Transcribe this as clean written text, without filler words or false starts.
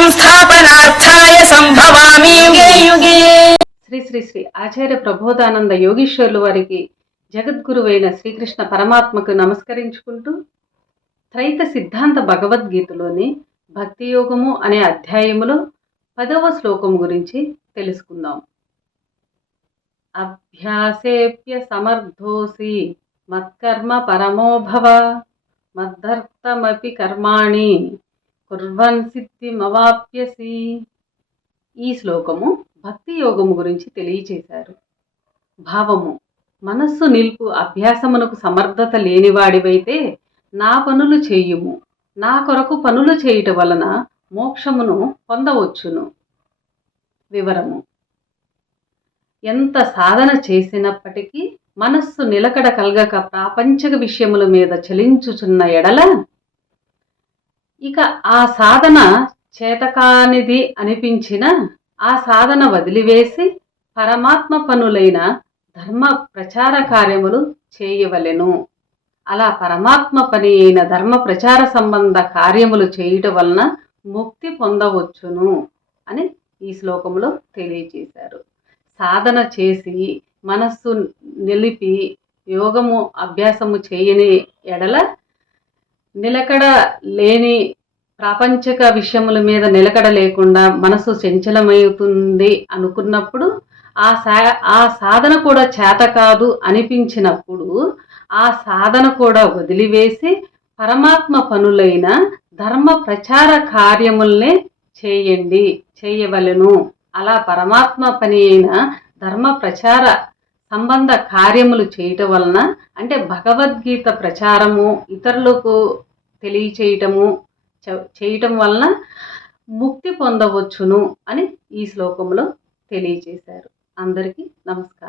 సంస్థాపనార్థాయ సంభవామి యుగే యుగే. శ్రీ శ్రీ శ్రీ ఆచార్య ప్రబోధానంద యోగీశ్వరులు వారికి జగద్గురువైన శ్రీకృష్ణ పరమాత్మకు నమస్కరించుకుంటూ త్రైత సిద్ధాంత భగవద్గీతలోని భక్తి యోగము అనే అధ్యాయములో 10వ శ్లోకం గురించి తెలుసుకుందాం. అభ్యాసేప్య సమర్థోసి మత్కర్మ పరమో భవ మద్దర్థమపి కర్మాణి కుర్వన్ సిద్ధిమవాప్యసి. ఈ శ్లోకము భక్తి యోగము గురించి తెలియచేశారు. భావము: మనస్సు నిలుపు అభ్యాసమునకు సమర్థత లేనివాడివైతే నా పనులు చేయుము, నా కొరకు పనులు చేయుట వలన మోక్షమును పొందవచ్చును. వివరము: ఎంత సాధన చేసినప్పటికీ మనస్సు నిలకడ కలగక ప్రాపంచక విషయముల మీద చలించుచున్న ఎడల ఇక ఆ సాధన చేతకానిది అనిపించిన ఆ సాధన వదిలివేసి పరమాత్మ పనులైన ధర్మ ప్రచార కార్యములు చేయవలెను. అలా పరమాత్మ పని అయిన ధర్మ ప్రచార సంబంధ కార్యములు చేయుట వలన ముక్తి పొందవచ్చును అని ఈ శ్లోకంలో తెలియచేశారు. సాధన చేసి మనస్సు నిలిపి యోగము అభ్యాసము చేయని ఎడల నిలకడ లేని ప్రాపంచక విషయముల మీద నిలకడ లేకుండా మనసు చంచలమవుతుంది అనుకున్నప్పుడు ఆ సాధన కూడా చేత కాదు అనిపించినప్పుడు ఆ సాధన కూడా వదిలివేసి పరమాత్మ పనులైన ధర్మ ప్రచార కార్యముల్నే చేయవలెను. అలా పరమాత్మ పని అయిన ధర్మ ప్రచార సంబంధ కార్యములు చేయటం వలన అంటే భగవద్గీత ప్రచారము ఇతరులకు తెలియచేయటము చేయటం వలన ముక్తి పొందవచ్చును అని ఈ శ్లోకంలో తెలియచేశారు. అందరికీ నమస్కారం.